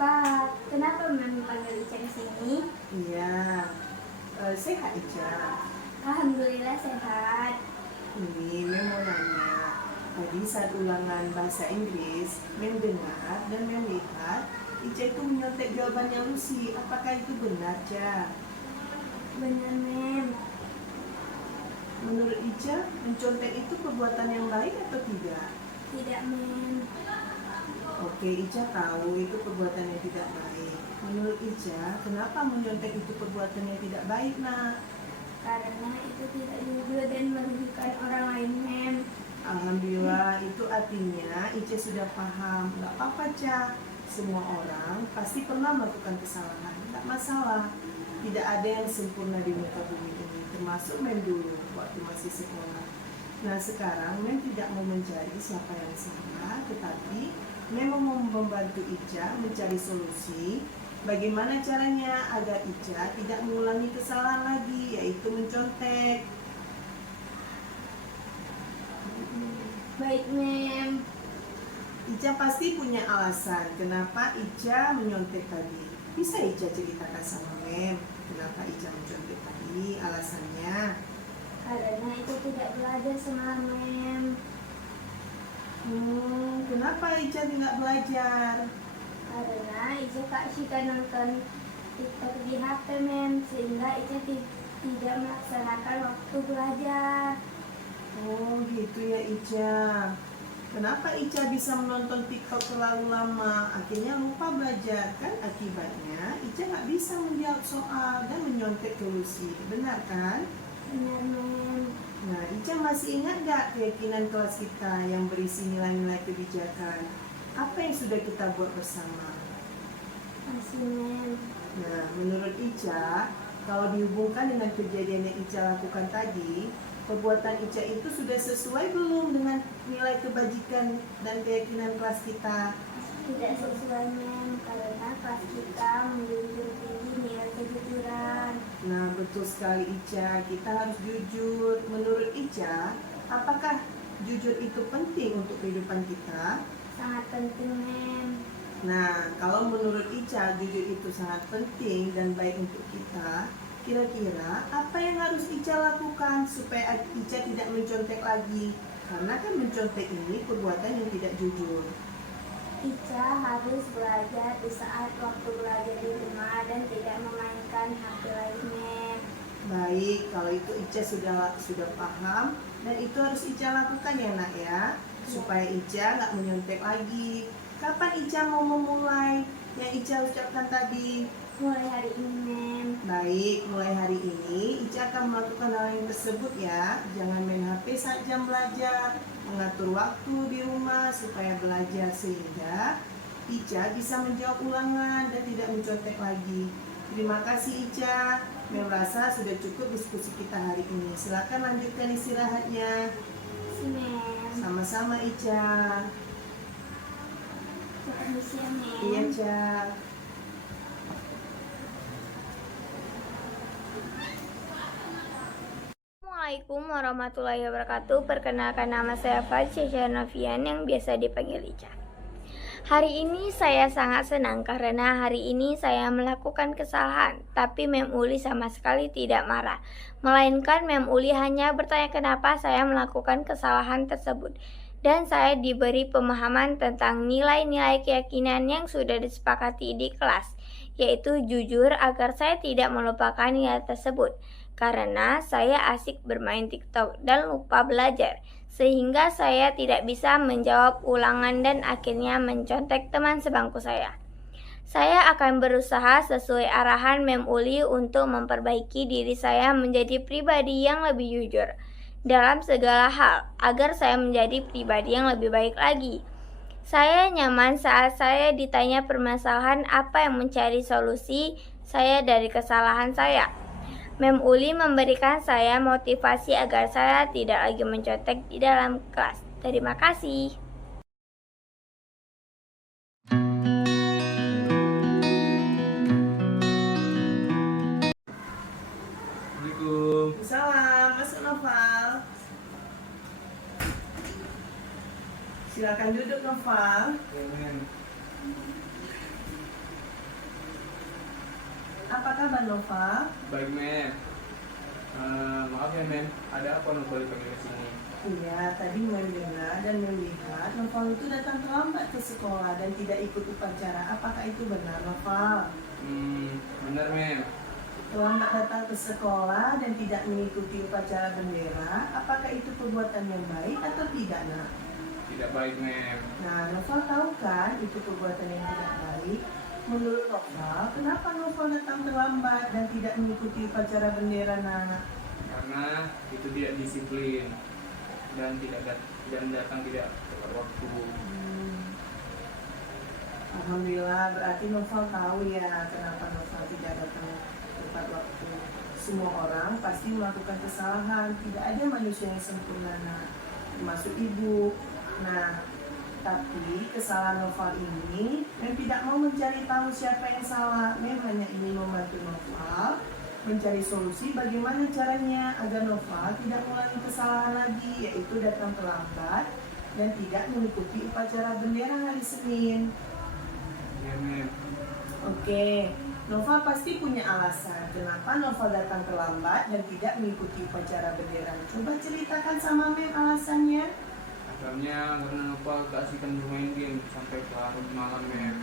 Pak, kenapa Mem panggil Ica di sini? Iya, sehat Ica. Alhamdulillah sehat. Ini Mem mau nanya. Tadi saat ulangan bahasa Inggris, Mem dengar dan Mem lihat Ica itu menyontek jawabannya Lucy. Apakah itu benar, Ca? Benar Mem. Menurut Ica, mencontek itu perbuatan yang baik atau tidak? Tidak Mem. Oke, Ica tahu itu perbuatan yang tidak baik. Menurut Ica, kenapa menyontek itu perbuatan yang tidak baik, Nak? Karena itu tidak jujur dan merugikan orang lain Mem. Alhamdulillah, itu artinya Ica sudah paham. Gak apa-apa, Ca. Semua orang pasti pernah melakukan kesalahan. Gak masalah. Tidak ada yang sempurna di muka bumi ini, termasuk Mem dulu waktu masih sekolah. Nah, sekarang Mem tidak mau mencari siapa yang salah, tetapi Mem mau membantu Ica mencari solusi bagaimana caranya agar Ica tidak mengulangi kesalahan lagi, yaitu mencontek. Baik Mem. Ica pasti punya alasan kenapa Ica menyontek tadi. Bisa Ica ceritakan sama Mem kenapa Ica mencontek tadi, alasannya? Karena itu tidak belajar semalam Mem. Kenapa Ica tidak belajar? Karena Ica tak suka nonton TikTok di HP Mem, sehingga Ica tidak melaksanakan waktu belajar. Oh gitu ya Ica. Kenapa Ica bisa menonton TikTok terlalu lama? Akhirnya lupa belajar. Kan akibatnya Ica nggak bisa menjawab soal dan menyontek ke Lucy. Benar kan? Benar Mem. Nah, Ica masih ingat nggak keyakinan kelas kita yang berisi nilai-nilai kebijakan? Apa yang sudah kita buat bersama? Masih Mem. Nah, menurut Ica, kalau dihubungkan dengan kejadian yang Ica lakukan tadi, perbuatan Ica itu sudah sesuai belum dengan nilai kebajikan dan keyakinan kelas kita? Tidak sesuai Mem, karena kelas kita menjunjung tinggi nilai kejujuran. Nah, betul sekali Ica, kita harus jujur. Menurut Ica, apakah jujur itu penting untuk kehidupan kita? Sangat penting Mem. Nah, kalau menurut Ica jujur itu sangat penting dan baik untuk kita, kira-kira apa yang harus Ica lakukan supaya Ica tidak mencontek lagi? Karena kan mencontek ini perbuatan yang tidak jujur. Ica harus belajar di saat waktu belajar di rumah dan tidak memainkan HP lain Mem. Baik, kalau itu Ica sudah paham dan itu harus Ica lakukan ya Nak ya, supaya Ica nggak menyontek lagi. Kapan Ica mau memulai yang Ica ucapkan tadi? Mulai hari ini Mem. Baik, mulai hari ini Ica akan melakukan hal yang tersebut ya. Jangan main HP saat jam belajar, mengatur waktu di rumah supaya belajar sehingga Ica bisa menjawab ulangan dan tidak mencontek lagi. Terima kasih Ica. Mem rasa sudah cukup diskusi kita hari ini. Silakan lanjutkan istirahatnya. Si Mem. Sama-sama Ica. Permisi ya Mem. Iya Ica. Assalamualaikum warahmatullahi wabarakatuh. Perkenalkan nama saya Fadisha Novian yang biasa dipanggil Ica. Hari ini saya sangat senang karena hari ini saya melakukan kesalahan, tapi Mem Uli sama sekali tidak marah. Melainkan Mem Uli hanya bertanya kenapa saya melakukan kesalahan tersebut. Dan saya diberi pemahaman tentang nilai-nilai keyakinan yang sudah disepakati di kelas, yaitu jujur agar saya tidak melupakan nilai tersebut. Karena saya asik bermain TikTok dan lupa belajar, sehingga saya tidak bisa menjawab ulangan dan akhirnya mencontek teman sebangku saya. Saya akan berusaha sesuai arahan Mem Uli untuk memperbaiki diri saya menjadi pribadi yang lebih jujur dalam segala hal, agar saya menjadi pribadi yang lebih baik lagi. Saya nyaman saat saya ditanya permasalahan apa yang mencari solusi saya dari kesalahan saya. Mem Uli memberikan saya motivasi agar saya tidak lagi mencontek di dalam kelas. Terima kasih. Assalamualaikum. Salam, Masuk Noval. Silakan duduk Noval. Apa kabar Nova? Baik, Mem. Maaf ya, Mem. Ada apa Novel dipanggil ke sini? Iya, tadi mendengar dan melihat Noval itu datang terlambat ke sekolah dan tidak ikut upacara. Apakah itu benar, Noval? Benar, Mem. Terlambat datang ke sekolah dan tidak mengikuti upacara bendera, apakah itu perbuatan yang baik atau tidak, nak? Tidak baik, Mem. Nah, Noval tahu kan itu perbuatan yang tidak baik. Menurut Noval, kenapa Noval datang terlambat dan tidak mengikuti upacara bendera, nak? Karena itu tidak disiplin dan datang tidak tepat waktu. Alhamdulillah, berarti Noval tahu ya kenapa Noval tidak datang tepat waktu. Semua orang pasti melakukan kesalahan, tidak ada manusia yang sempurna, nak, termasuk ibu. Nah, tapi kesalahan Noval ini Mem tidak mau mencari tahu siapa yang salah. Mem hanya ingin membantu Noval mencari solusi bagaimana caranya agar Noval tidak mengulangi kesalahan lagi, yaitu datang terlambat dan tidak mengikuti upacara bendera hari Senin. Ya, Mem. Oke, Noval pasti punya alasan kenapa Noval datang terlambat dan tidak mengikuti upacara bendera. Coba ceritakan sama Mem alasannya. Asalnya karena Novel keasikan bermain game sampai larut malam, Mem.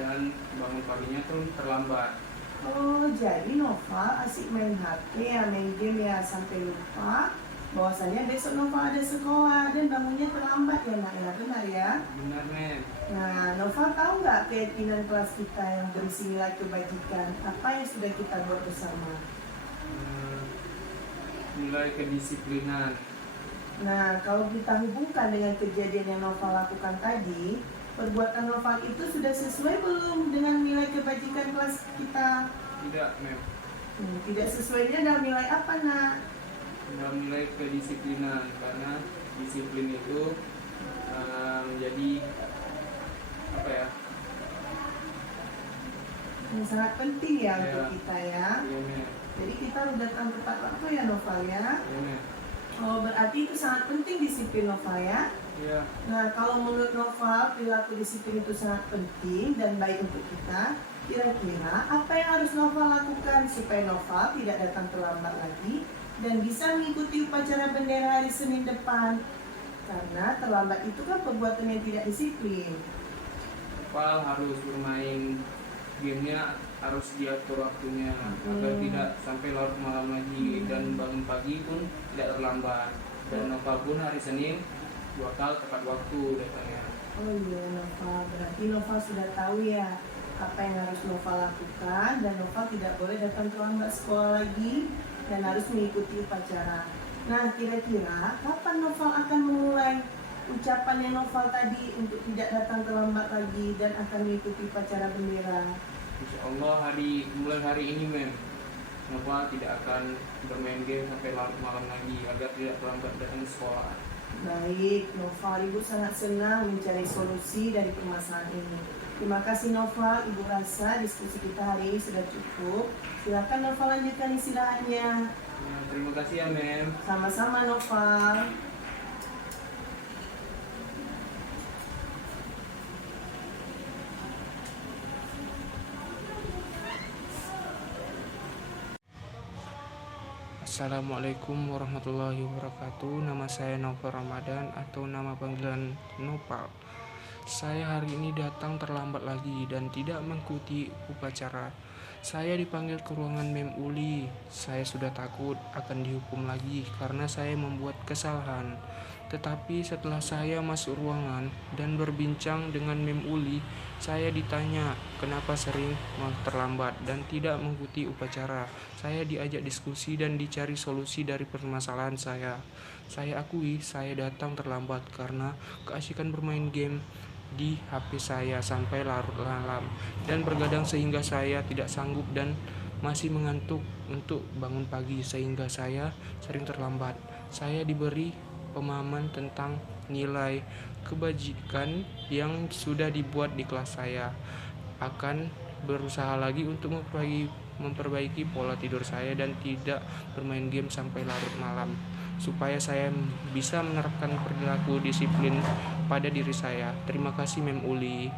Dan bangun paginya tuh terlambat. Oh, jadi Noval asik main HP ya, main game ya sampai lupa bahwasanya besok Noval ada sekolah dan bangunnya terlambat ya, nak, ya, benar ya? Benar, Mem. Nah, Noval tahu nggak keyakinan kelas kita yang berisi nilai kebajikan? Apa yang sudah kita buat bersama? Nilai kedisiplinan. Nah, kalau kita hubungkan dengan kejadian yang Noval lakukan tadi, perbuatan Noval itu sudah sesuai belum dengan nilai kebajikan kelas kita? Tidak, Mem. Tidak sesuainya dalam nilai apa, nak? Dalam nilai kedisiplinan, karena disiplin itu menjadi apa ya? Yang sangat penting ya Ya. untuk kita ya. Iya, Mem. Jadi kita harus datang tepat waktu ya, Noval ya. Iya, Mem. Oh, berarti itu sangat penting disiplin, Noval ya. Iya. Nah, kalau menurut Noval, perilaku disiplin itu sangat penting dan baik untuk kita. Kira-kira apa yang harus Noval lakukan supaya Noval tidak datang terlambat lagi dan bisa mengikuti upacara bendera hari Senin depan? Karena terlambat itu kan perbuatan yang tidak disiplin. Novel harus bermain gamenya harus diatur waktunya agar tidak sampai larut malam lagi dan bangun pagi pun tidak terlambat. Dan Novel pun hari Senin bakal tepat waktu datangnya. Oh iya, Noval. Berarti Noval sudah tahu ya apa yang harus Noval lakukan dan Noval tidak boleh datang terlambat sekolah lagi dan harus mengikuti upacara. Nah, kira-kira kapan Noval akan memulai ucapannya Noval tadi untuk tidak datang terlambat lagi dan akan mengikuti upacara bendera? Insya Allah mulai hari ini, Mem, Novel tidak akan bermain game sampai larut malam lagi agar tidak terlambat datang ke sekolah. Baik, Noval, Ibu sangat senang mencari solusi dari permasalahan ini. Terima kasih Noval, Ibu rasa diskusi kita hari ini sudah cukup. Silakan Noval lanjutkan istirahatnya. Ya, terima kasih ya, Mem. Sama-sama Noval. Assalamualaikum warahmatullahi wabarakatuh. Nama saya Novel Ramadan atau nama panggilan Nopal. Saya hari ini datang terlambat lagi dan tidak mengikuti upacara. Saya dipanggil ke ruangan Mem Uli. Saya sudah takut akan dihukum lagi karena saya membuat kesalahan. Tetapi setelah saya masuk ruangan dan berbincang dengan Mem Uli, saya ditanya kenapa sering terlambat dan tidak mengikuti upacara. Saya diajak diskusi dan dicari solusi dari permasalahan saya. Saya akui saya datang terlambat karena keasikan bermain game di HP saya sampai larut malam dan bergadang sehingga saya tidak sanggup dan masih mengantuk untuk bangun pagi sehingga saya sering terlambat. Saya diberi pemahaman tentang nilai kebajikan yang sudah dibuat di kelas saya. Akan berusaha lagi untuk memperbaiki pola tidur saya dan tidak bermain game sampai larut malam supaya saya bisa menerapkan perilaku disiplin pada diri saya. Terima kasih Mem Uli.